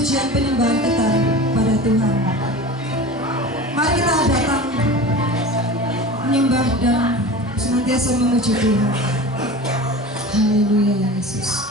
pujian penyembahan kita pada Tuhan. Mari kita datang menyembah dan senantiasa memuji Tuhan. Haleluya Yesus.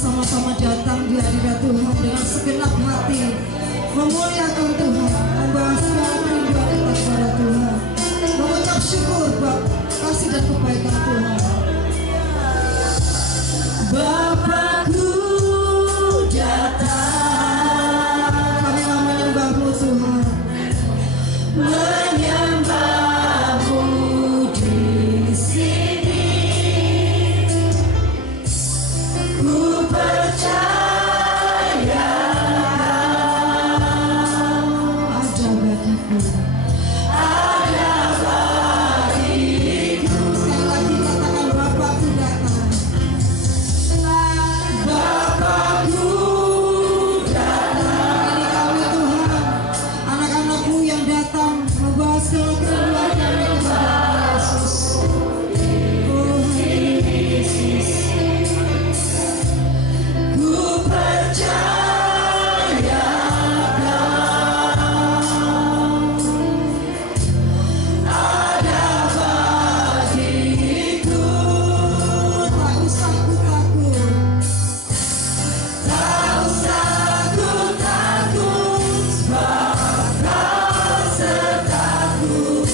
Sama-sama datang di hadirat Tuhan dengan segenap hati, memuliakan Tuhan, membahas kerinduan kita kepada Tuhan, mengucap syukur buat kasih dan kebaikan Tuhan. Bapakku datang, kami mau menyembah-Mu Tuhan, menyembah-Mu di sini. Ku percaya ada bagiku, ada bagiku. Sekali lagi katakan Bapakku datang. Bapakku datang. Ini kami Tuhan, anak-anak-Mu yang datang membahas kerinduan kami kepada Yesus. Oh Yesus. Ku percaya ada bagiku, tak usah ku takut, tak usah ku takut, sebab Kau sertaku.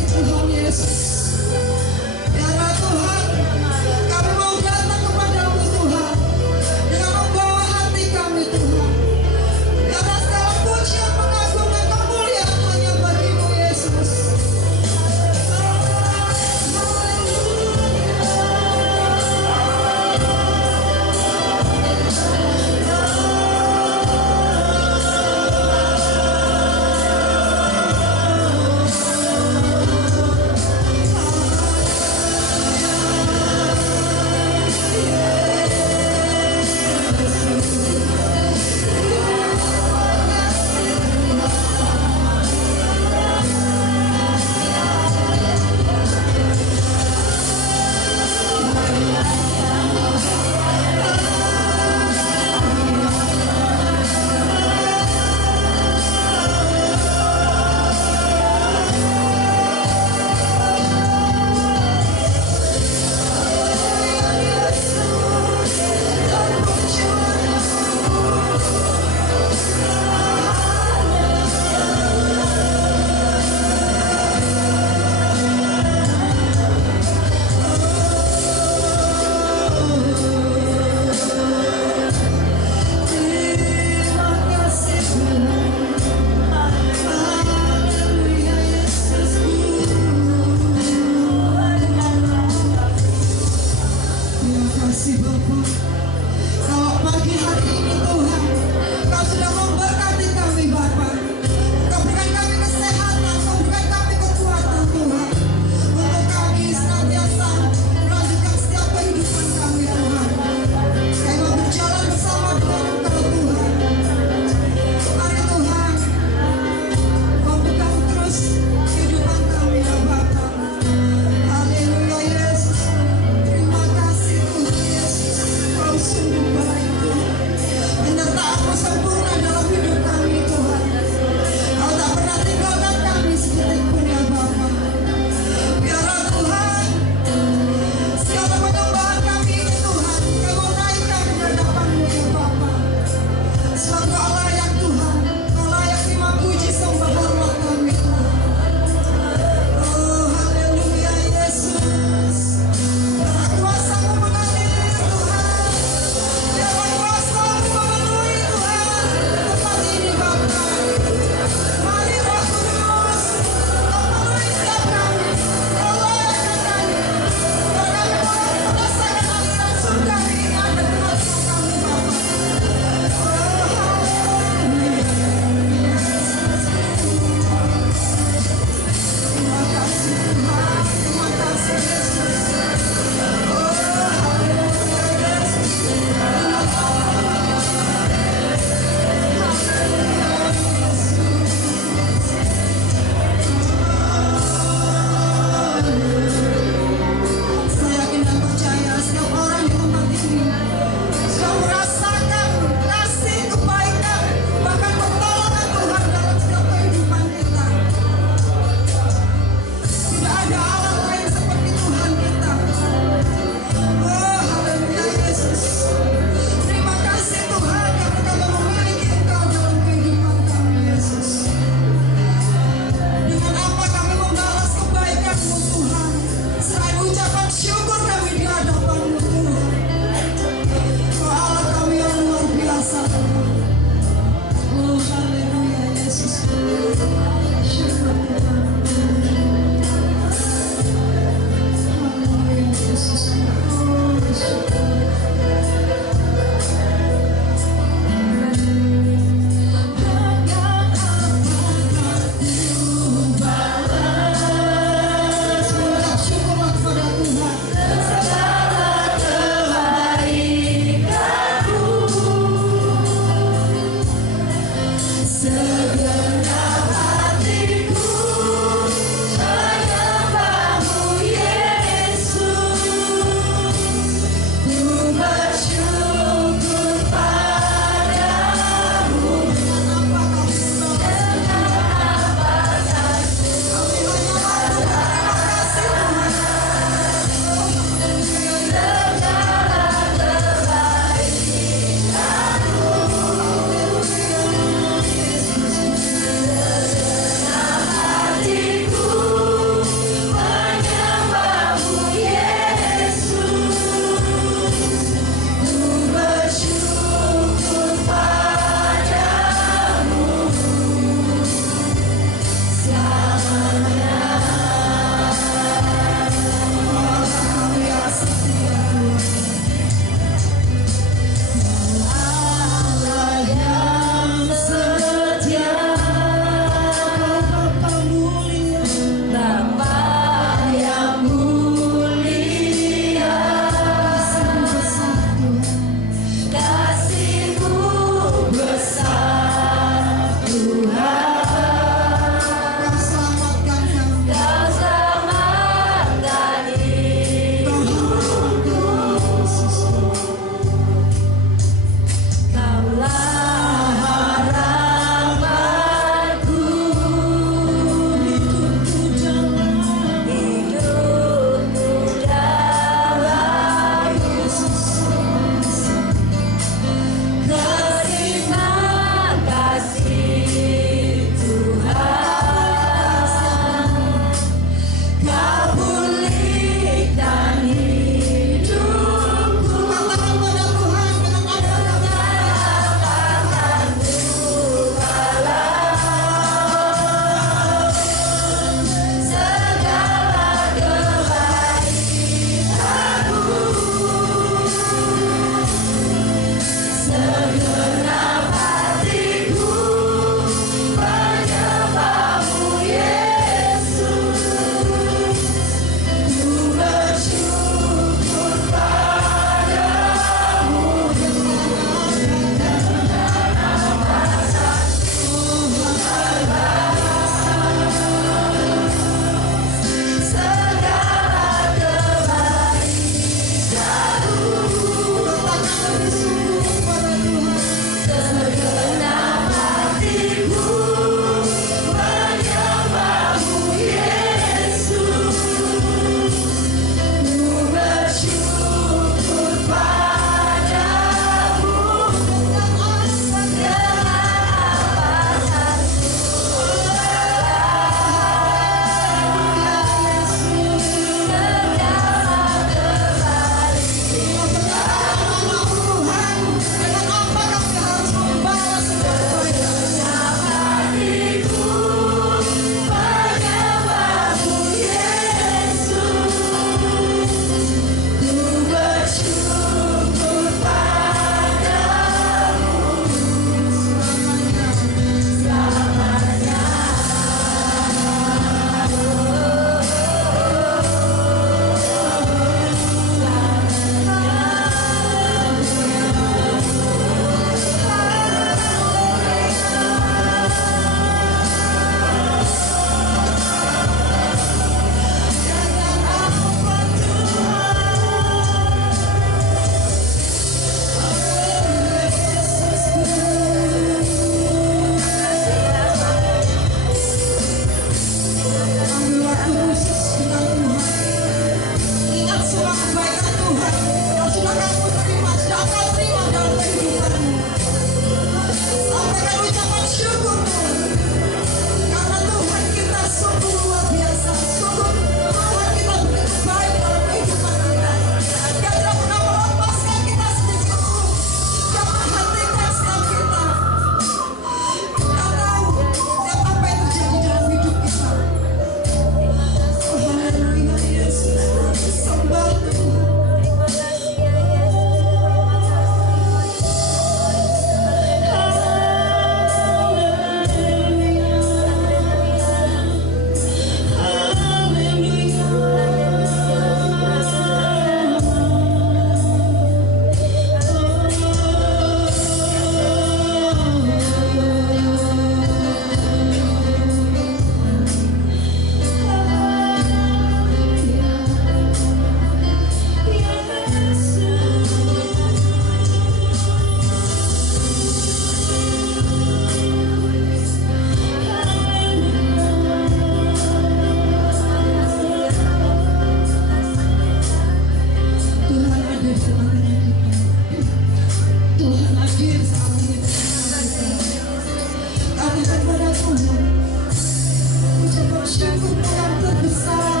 syukur yang terbesar.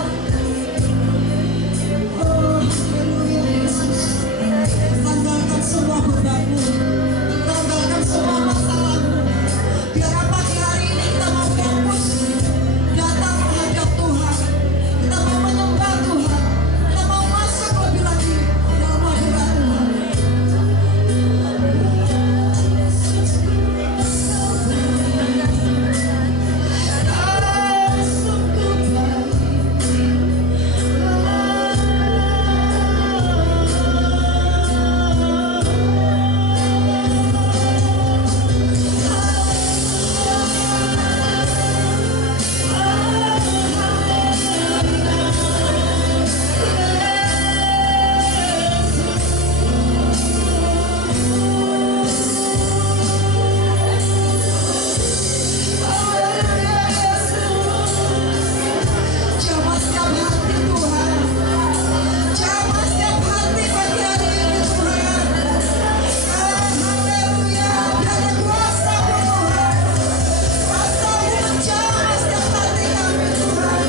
Oh, haleluya Yesus. Tanggalkan semua bebanmu, tanggalkan semua masalahmu. Biar pagi hari ini kita mau fokus datang menghadap Tuhan. Kita mau menyembah Tuhan. Kita mau masuk lebih lagi dalam hadirat Tuhan. Jamah setiap hati Tuhan, jamah setiap hati pagi hari ini Tuhan. Haleluya, biar kuasa-Mu Tuhan, kuasa-Mu menjamah setiap hati kami Tuhan.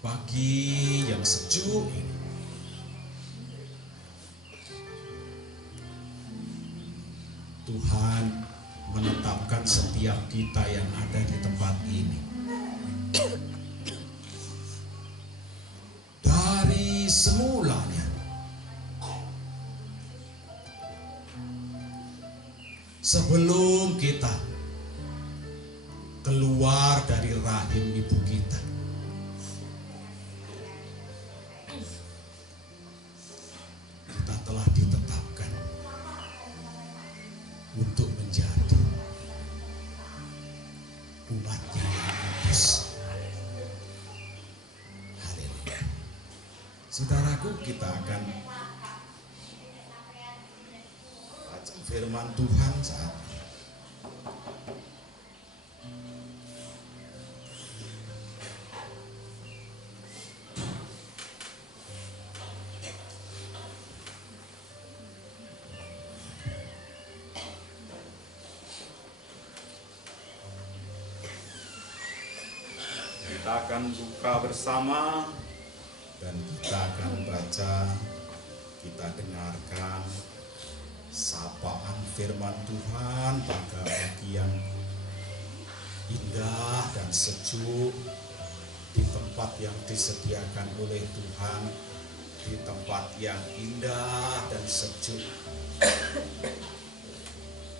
Pagi yang sejuk ini, Tuhan menetapkan setiap kita yang ada di tempat ini. Dari semulanya, sebelum kita keluar dari rahim ibu kita, kita telah ditetapkan untuk menjadi umatnya yang kudus. Haleluya. Saudaraku, kita akan baca firman Tuhan saat ini. Kita akan buka bersama dan Kita akan baca, kita dengarkan sapaan firman Tuhan pada pagi yang indah dan sejuk di tempat yang disediakan oleh Tuhan, di tempat yang indah dan sejuk.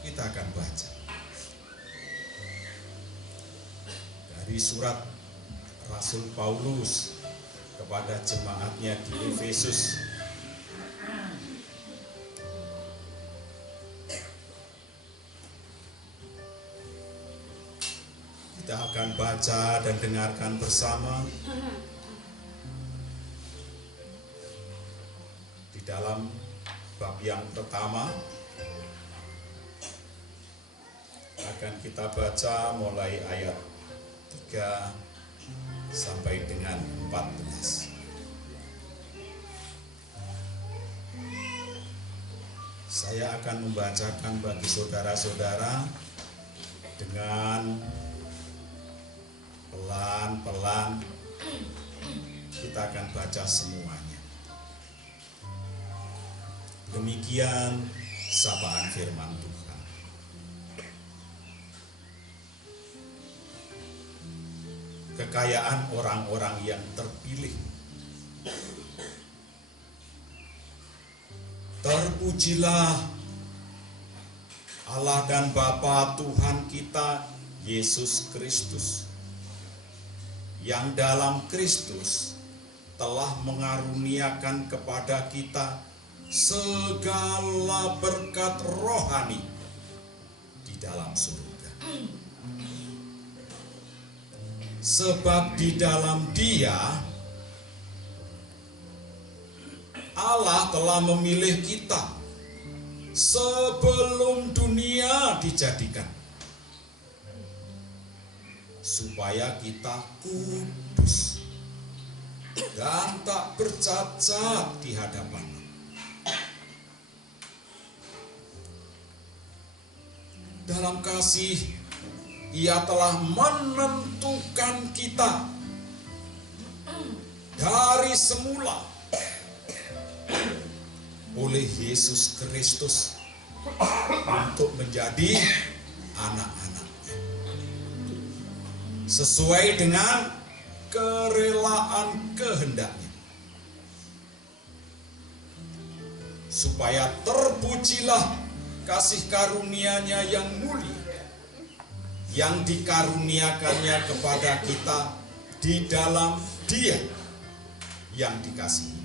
Kita akan baca dari surat Rasul Paulus kepada jemaatnya di Efesus. Kita akan baca dan dengarkan bersama di dalam bab yang pertama. Akan kita baca mulai ayat 3 sampai dengan 14. Saya akan membacakan bagi saudara-saudara dengan pelan-pelan. Kita akan baca semuanya. Demikian sapaan firman Tuhan. Kekayaan orang-orang yang terpilih. Terpujilah Allah dan Bapa Tuhan kita Yesus Kristus, yang dalam Kristus telah mengaruniakan kepada kita segala berkat rohani di dalam surga. Sebab di dalam Dia Allah telah memilih kita sebelum dunia dijadikan, supaya kita kudus dan tak bercacat di hadapan-Nya. Dalam kasih Ia telah menentukan kita dari semula oleh Yesus Kristus untuk menjadi anak-anak-Nya, sesuai dengan kerelaan kehendak-Nya, supaya terpujilah kasih karunia-Nya yang mulia, yang dikaruniakannya kepada kita di dalam Dia yang dikasihi.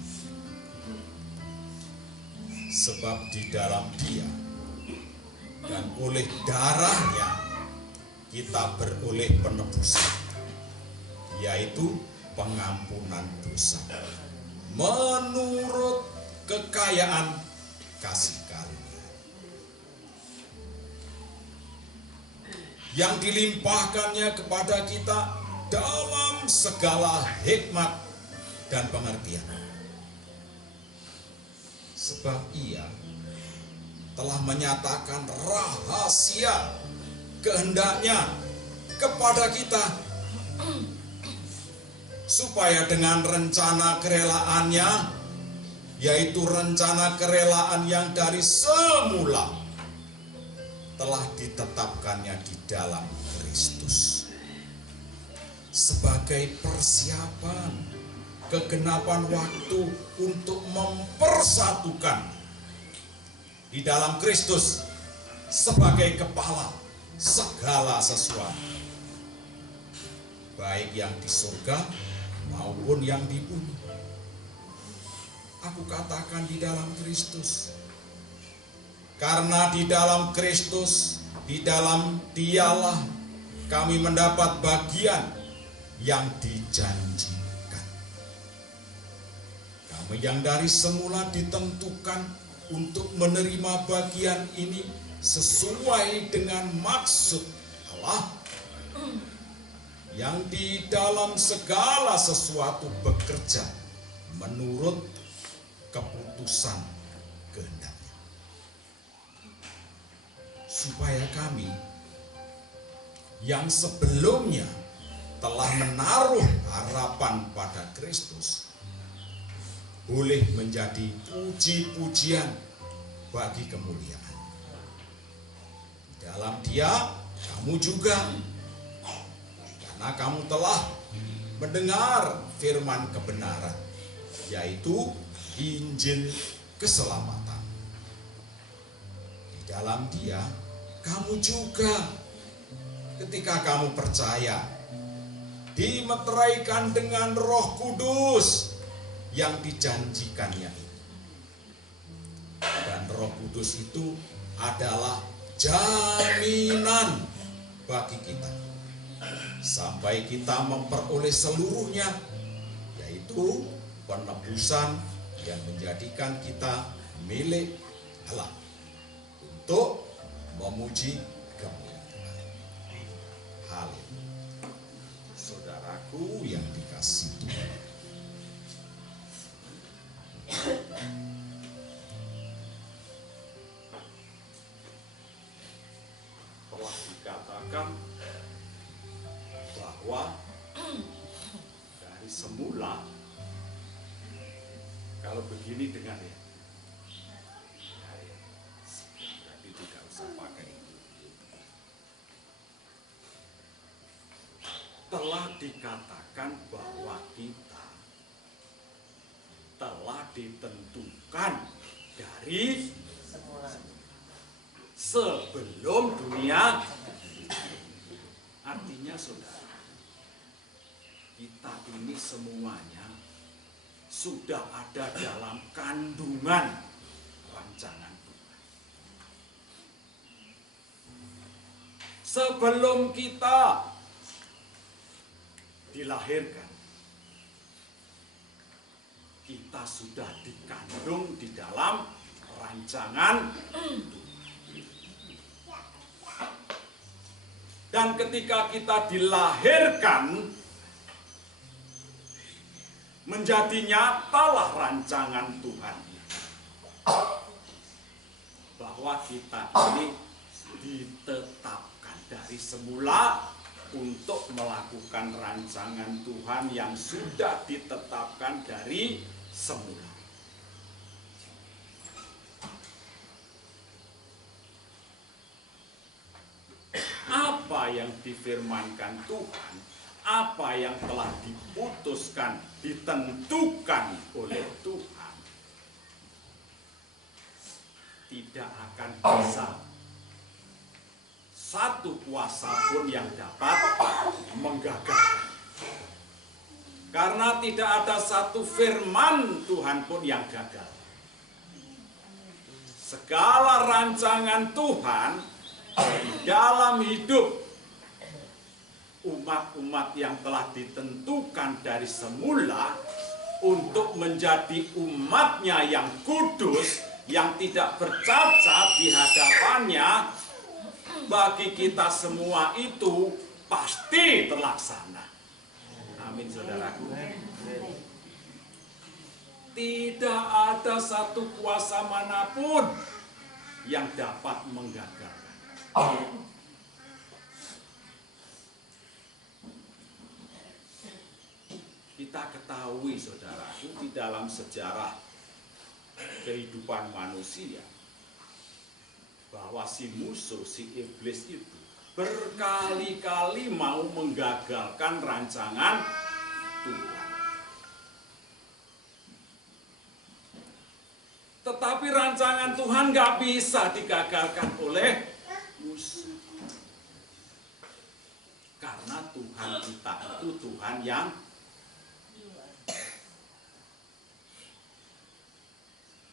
Sebab di dalam Dia dan oleh darah-Nya kita beroleh penebusan, yaitu pengampunan dosa, menurut kekayaan kasih karunia yang dilimpahkannya kepada kita dalam segala hikmat dan pengertian. Sebab Ia telah menyatakan rahasia kehendak-Nya kepada kita, supaya dengan rencana kerelaannya, yaitu rencana kerelaan yang dari semula telah ditetapkannya di dalam Kristus, sebagai persiapan kegenapan waktu untuk mempersatukan di dalam Kristus sebagai kepala segala sesuatu, baik yang di surga maupun yang di bumi. Aku katakan di dalam Kristus, karena di dalam Kristus, di dalam Dialah kami mendapat bagian yang dijanjikan. Kami yang dari semula ditentukan untuk menerima bagian ini sesuai dengan maksud Allah, yang di dalam segala sesuatu bekerja menurut keputusan kehendak, supaya kami yang sebelumnya telah menaruh harapan pada Kristus boleh menjadi puji-pujian bagi kemuliaan. Dalam Dia kamu juga, karena kamu telah mendengar firman kebenaran, yaitu Injil keselamatan. Di dalam Dia kamu juga, ketika kamu percaya, dimeteraikan dengan Roh Kudus yang dijanjikannya itu. Dan Roh Kudus itu adalah jaminan bagi kita sampai kita memperoleh seluruhnya, yaitu penebusan yang menjadikan kita milik Allah untuk memuji kemuliaan Tuhan. Haleluya. Saudaraku yang dikasihi Tuhan, telah dikatakan bahwa dari semula, kalau begini dengar ya, berarti tidak usah pakai itu. Telah dikatakan bahwa kita telah ditentukan dari sebelum dunia. Artinya saudara, kita ini semuanya sudah ada dalam kandungan rancangan Tuhan. Sebelum kita dilahirkan, kita sudah dikandung di dalam rancangan Tuhan. Dan ketika kita dilahirkan, menjadi nyatalah rancangan Tuhan, bahwa kita ini ditetapkan dari semula untuk melakukan rancangan Tuhan yang sudah ditetapkan dari semula. Apa yang difirmankan Tuhan, apa yang telah diputuskan, ditentukan oleh Tuhan, tidak akan bisa satu kuasa pun yang dapat menggagalkan. Karena tidak ada satu firman Tuhan pun yang gagal. Segala rancangan Tuhan di dalam hidup umat-umat yang telah ditentukan dari semula untuk menjadi umatnya yang kudus, yang tidak bercacat di hadapannya, bagi kita semua itu pasti terlaksana. Amin, saudaraku. Tidak ada satu kuasa manapun yang dapat menggagalkan. Kita ketahui, saudaraku, di dalam sejarah kehidupan manusia, bahwa si musuh, si iblis itu berkali-kali mau menggagalkan rancangan Tuhan. Tetapi rancangan Tuhan gak bisa digagalkan oleh musuh. Karena Tuhan kita itu Tuhan yang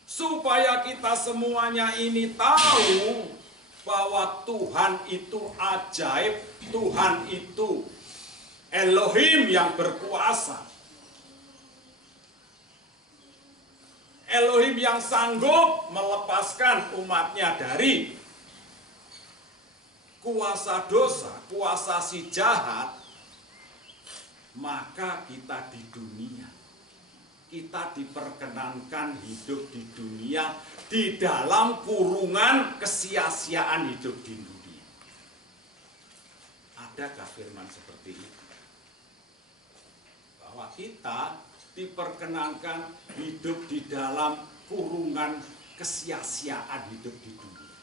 supaya kita semuanya ini tahu bahwa Tuhan itu ajaib, Tuhan itu Elohim yang berkuasa, Elohim yang sanggup melepaskan umatnya dari kuasa dosa, kuasa si jahat. Maka kita di dunia, kita diperkenankan hidup di dunia di dalam kurungan kesia-siaan hidup di dunia. Adakah firman seperti itu? Bahwa kita diperkenankan hidup di dalam kurungan kesia-siaan hidup di dunia.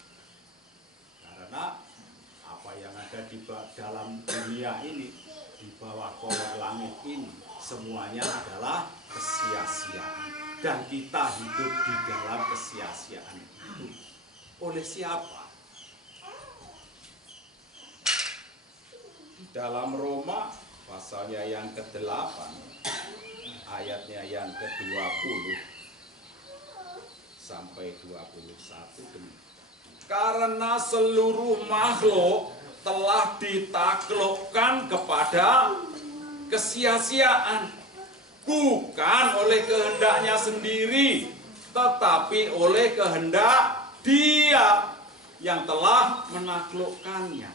Karena apa yang ada di dalam dunia ini, di bawah kolong langit ini, semuanya adalah kesia-siaan. Dan kita hidup di dalam kesia-siaan itu. Oleh siapa? Di dalam Roma, pasalnya yang ke-8, ayatnya yang ke-20 sampai 21 demikian. Karena seluruh makhluk telah ditaklukkan kepada kesia-siaan, bukan oleh kehendaknya sendiri, tetapi oleh kehendak Dia yang telah menaklukkannya.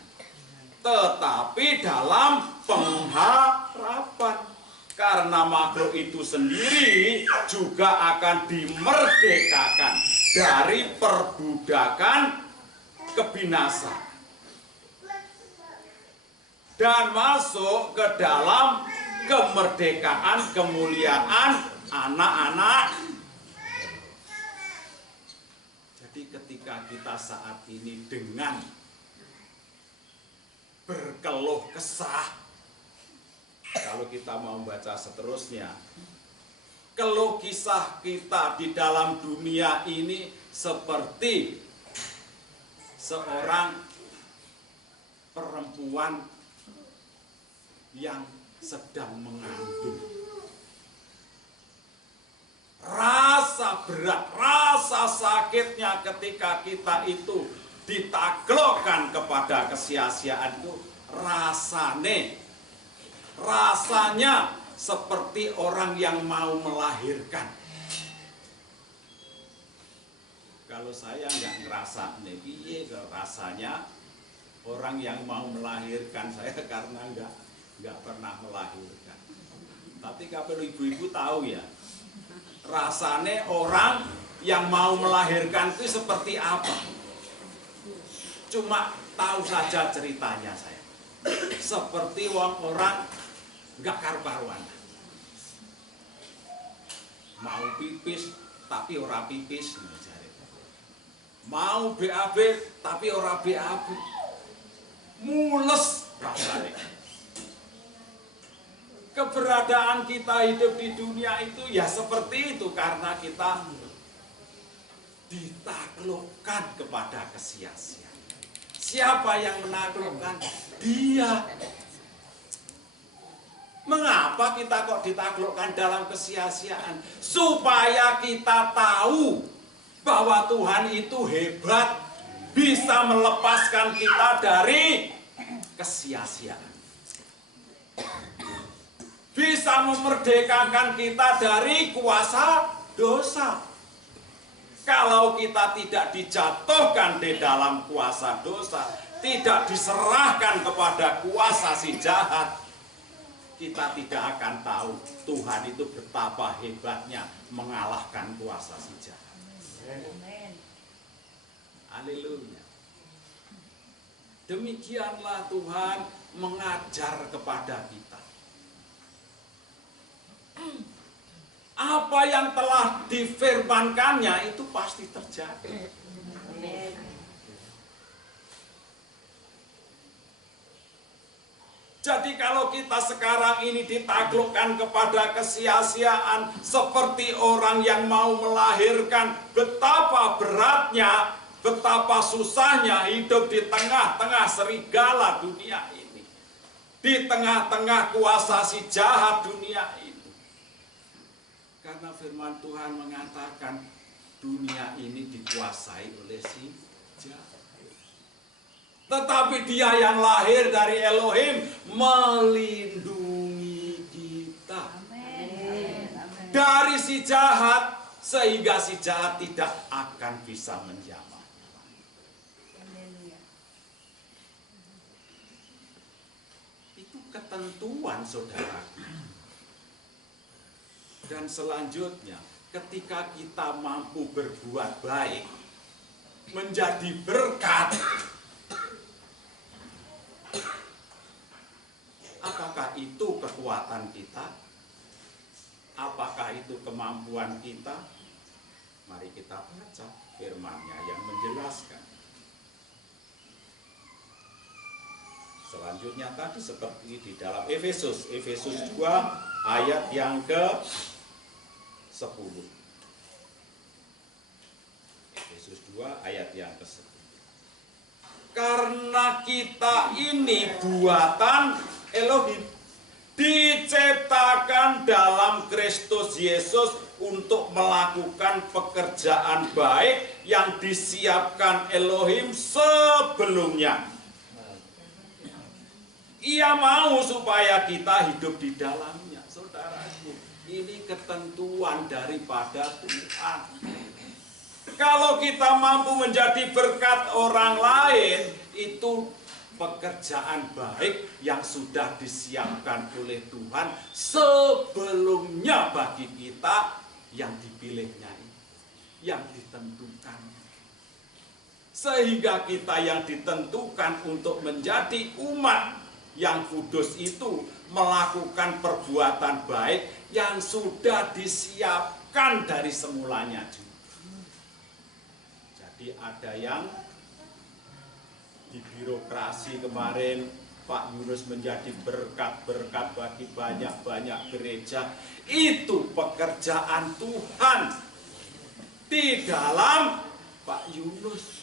Tetapi dalam pengharapan, karena makhluk itu sendiri juga akan dimerdekakan dari perbudakan kebinasaan dan masuk ke dalam kemerdekaan kemuliaan anak-anak. Jadi ketika kita saat ini dengan berkeluh kesah, kalau kita mau baca seterusnya, keluh kisah kita di dalam dunia ini seperti seorang perempuan yang sedang mengandung. Rasa berat, rasa sakitnya ketika kita itu ditaklukkan kepada kesia-siaan itu, rasanya seperti orang yang mau melahirkan. Kalau saya nggak ngerasa nih, rasanya orang yang mau melahirkan, saya karena nggak pernah melahirkan. Tapi kalau ibu-ibu tahu ya, rasanya orang yang mau melahirkan itu seperti apa? Cuma tahu saja ceritanya saya. Seperti orang nggak karu-karuan. Mau pipis tapi ora pipis. Mau BAB tapi ora BAB. Mules rasanya. Keberadaan kita hidup di dunia itu ya seperti itu, karena kita ditaklukkan kepada kesia-siaan. Siapa yang menaklukkan? Dia. Mengapa kita kok ditaklukkan dalam kesia-siaan? Supaya kita tahu bahwa Tuhan itu hebat, bisa melepaskan kita dari kesia-siaan. Bisa memerdekakan kita dari kuasa dosa. Kalau kita tidak dijatuhkan di dalam kuasa dosa, tidak diserahkan kepada kuasa si jahat, kita tidak akan tahu Tuhan itu betapa hebatnya mengalahkan kuasa si jahat. Haleluya. Demikianlah Tuhan mengajar kepada kita. Apa yang telah difirmankannya itu pasti terjadi. Jadi kalau kita sekarang ini ditaklukkan kepada kesia-siaan seperti orang yang mau melahirkan, betapa beratnya, betapa susahnya hidup di tengah-tengah serigala dunia ini, di tengah-tengah kuasa si jahat dunia ini. Karena firman Tuhan mengatakan dunia ini dikuasai oleh si jahat. Tetapi Dia yang lahir dari Elohim melindungi kita dari si jahat, sehingga si jahat tidak akan bisa menjamah. Itu ketentuan saudara. Dan selanjutnya, ketika kita mampu berbuat baik, menjadi berkat, apakah itu kekuatan kita? Apa itu kemampuan kita? Mari kita baca firman-Nya yang menjelaskan. Selanjutnya tadi seperti di dalam Efesus 2 ayat yang ke-10. Efesus 2 ayat yang ke-10. Karena kita ini buatan Elohim, diciptakan dalam Kristus Yesus untuk melakukan pekerjaan baik yang disiapkan Elohim sebelumnya. Ia mau supaya kita hidup di dalamnya. Saudaraku, ini ketentuan daripada Tuhan. Kalau kita mampu menjadi berkat orang lain, itu pekerjaan baik yang sudah disiapkan oleh Tuhan sebelumnya bagi kita yang dipilihnya, yang ditentukan. Sehingga kita yang ditentukan untuk menjadi umat yang kudus itu melakukan perbuatan baik yang sudah disiapkan dari semulanya juga. Jadi ada yang di birokrasi kemarin, Pak Yunus menjadi berkat-berkat bagi banyak-banyak gereja. Itu pekerjaan Tuhan di dalam Pak Yunus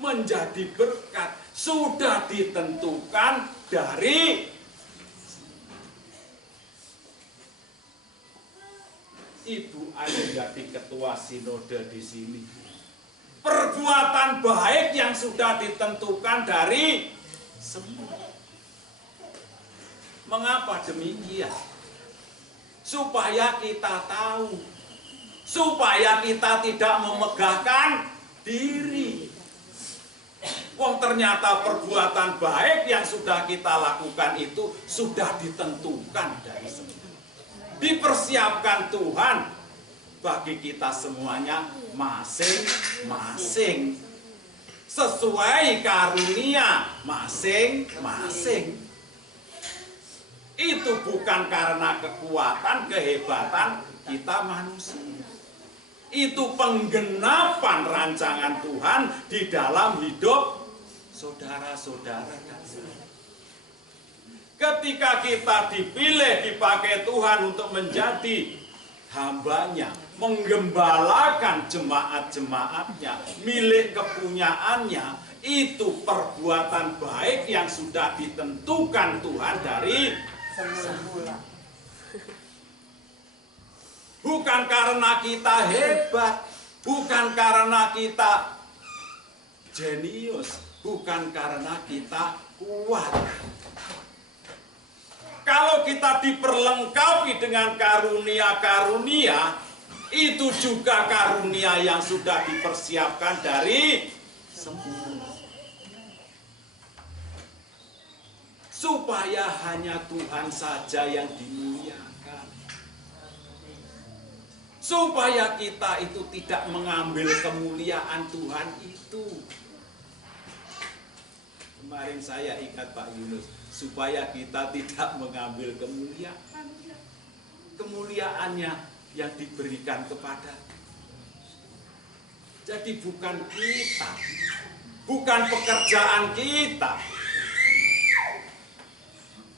menjadi berkat. Sudah ditentukan dari Ibu ada jadi ketua sinode di sini. Perbuatan baik yang sudah ditentukan dari semua. Mengapa demikian? Supaya kita tahu, supaya kita tidak memegahkan diri. Wong ternyata perbuatan baik yang sudah kita lakukan itu sudah ditentukan dari semua. Dipersiapkan Tuhan bagi kita semuanya masing-masing sesuai karunia masing-masing. Itu bukan karena kekuatan, kehebatan kita manusia. Itu penggenapan rancangan Tuhan di dalam hidup saudara-saudara dan saya. Ketika kita dipilih, dipakai Tuhan untuk menjadi hambanya, menggembalakan jemaat-jemaatnya, milik kepunyaannya, itu perbuatan baik yang sudah ditentukan Tuhan dari semula. Bukan karena kita hebat, bukan karena kita jenius, bukan karena kita kuat. Kalau kita diperlengkapi dengan karunia-karunia, itu juga karunia yang sudah dipersiapkan dari semula. Supaya hanya Tuhan saja yang dimuliakan. Supaya kita itu tidak mengambil kemuliaan Tuhan itu. Kemarin saya ingat Pak Yunus, supaya kita tidak mengambil kemuliaannya yang diberikan kepada. Jadi bukan kita, bukan pekerjaan kita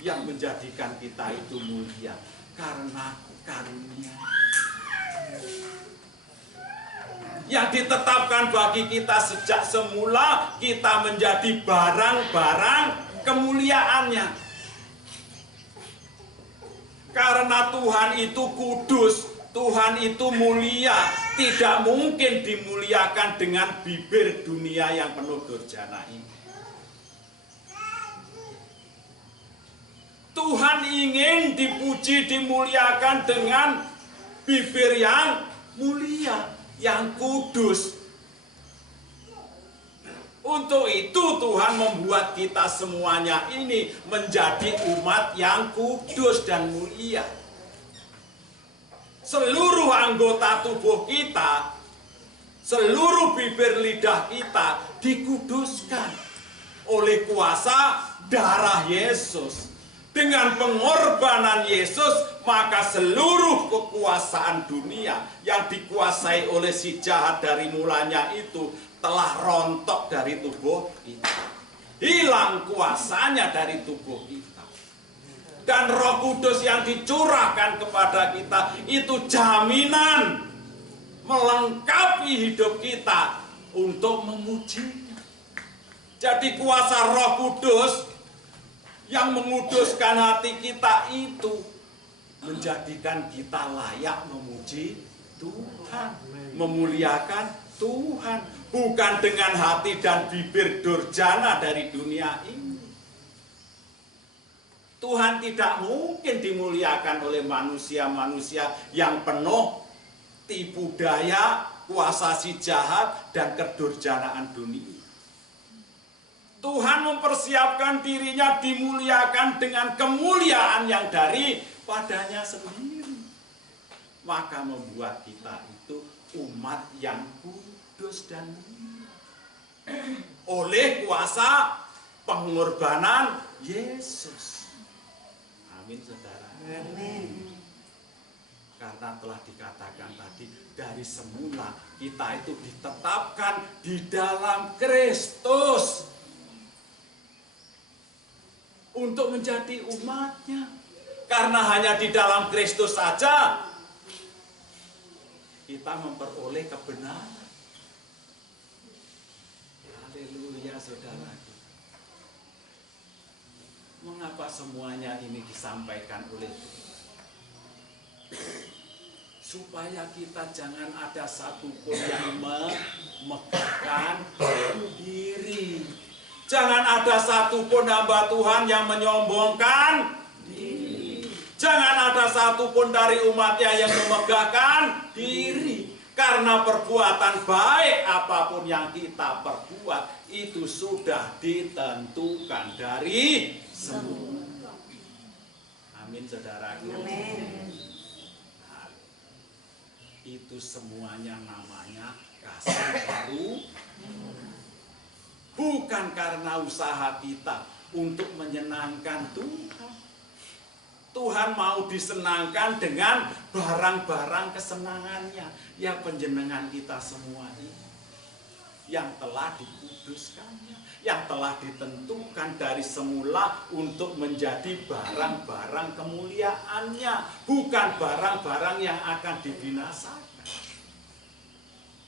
yang menjadikan kita itu mulia, karena karunia yang ditetapkan bagi kita sejak semula. Kita menjadi barang-barang kemuliaannya. Karena Tuhan itu kudus, Tuhan itu mulia, tidak mungkin dimuliakan dengan bibir dunia yang penuh durjana ini. Tuhan ingin dipuji, dimuliakan dengan bibir yang mulia, yang kudus. Untuk itu Tuhan membuat kita semuanya ini menjadi umat yang kudus dan mulia. Seluruh anggota tubuh kita, seluruh bibir lidah kita dikuduskan oleh kuasa darah Yesus. Dengan pengorbanan Yesus, maka seluruh kekuasaan dunia yang dikuasai oleh si jahat dari mulanya itu telah rontok dari tubuh kita. Hilang kuasanya dari tubuh kita. Dan Roh Kudus yang dicurahkan kepada kita itu jaminan melengkapi hidup kita untuk memujinya. Jadi kuasa Roh Kudus yang menguduskan hati kita itu menjadikan kita layak memuji Tuhan, memuliakan Tuhan, bukan dengan hati dan bibir durjana dari dunia ini. Tuhan tidak mungkin dimuliakan oleh manusia-manusia yang penuh tipu daya, kuasa si jahat, dan kedurjanaan dunia. Tuhan mempersiapkan dirinya dimuliakan dengan kemuliaan yang daripadanya sendiri. Maka membuat kita itu umat yang kudus dan mulia. Oleh kuasa pengorbanan Yesus. Amin, saudara. Amin. Karena telah dikatakan tadi, dari semula kita itu ditetapkan di dalam Kristus untuk menjadi umatnya. Karena hanya di dalam Kristus saja kita memperoleh kebenaran. Haleluya, saudara. Mengapa semuanya ini disampaikan oleh Tuhan? Supaya kita jangan ada satupun yang memegahkan diri. Jangan ada satupun hamba Tuhan yang menyombongkan diri. Jangan ada satupun dari umatnya yang memegahkan diri. Karena perbuatan baik apapun yang kita perbuat itu sudah ditentukan dari semula. Amin, saudaraku. Amin. Nah, itu semuanya namanya kasih baru. Bukan karena usaha kita untuk menyenangkan Tuhan. Tuhan mau disenangkan dengan barang-barang kesenangannya. Ya, penjenengan kita semua ini yang telah dikuduskannya, yang telah ditentukan dari semula untuk menjadi barang-barang kemuliaannya, bukan barang-barang yang akan dibinasakan.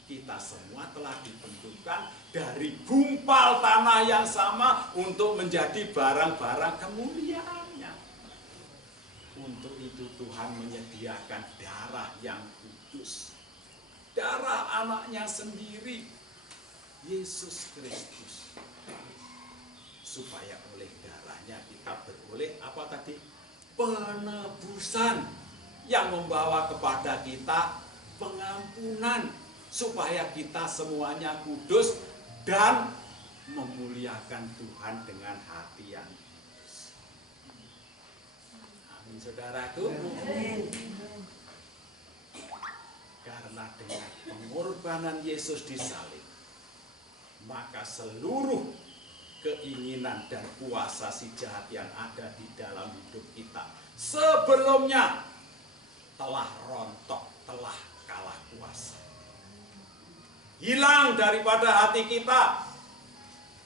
Kita semua telah ditentukan dari gumpal tanah yang sama untuk menjadi barang-barang kemuliaannya. Untuk itu Tuhan menyediakan darah yang kudus, darah anaknya sendiri, Yesus Kristus, supaya oleh darahnya kita beroleh apa tadi? Penebusan yang membawa kepada kita pengampunan, supaya kita semuanya kudus dan memuliakan Tuhan dengan hati yang kudus. Amin, saudaraku. Karena dengan pengorbanan Yesus di salib, maka seluruh keinginan dan kuasa si jahat yang ada di dalam hidup kita sebelumnya telah rontok, telah kalah kuasa. Hilang daripada hati kita,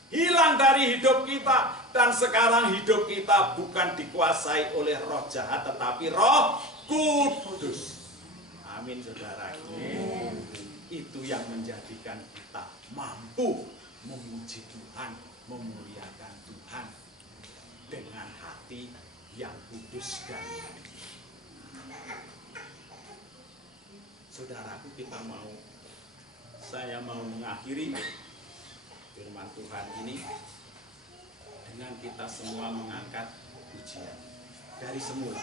hilang dari hidup kita, dan sekarang hidup kita bukan dikuasai oleh roh jahat, tetapi Roh Kudus. Amin, saudara. Itu yang menjadikan kita mampu memuji Tuhan, memuliakan Tuhan dengan hati yang kudus dan saudaraku, saya mau mengakhiri firman Tuhan ini dengan kita semua mengangkat pujian dari semula.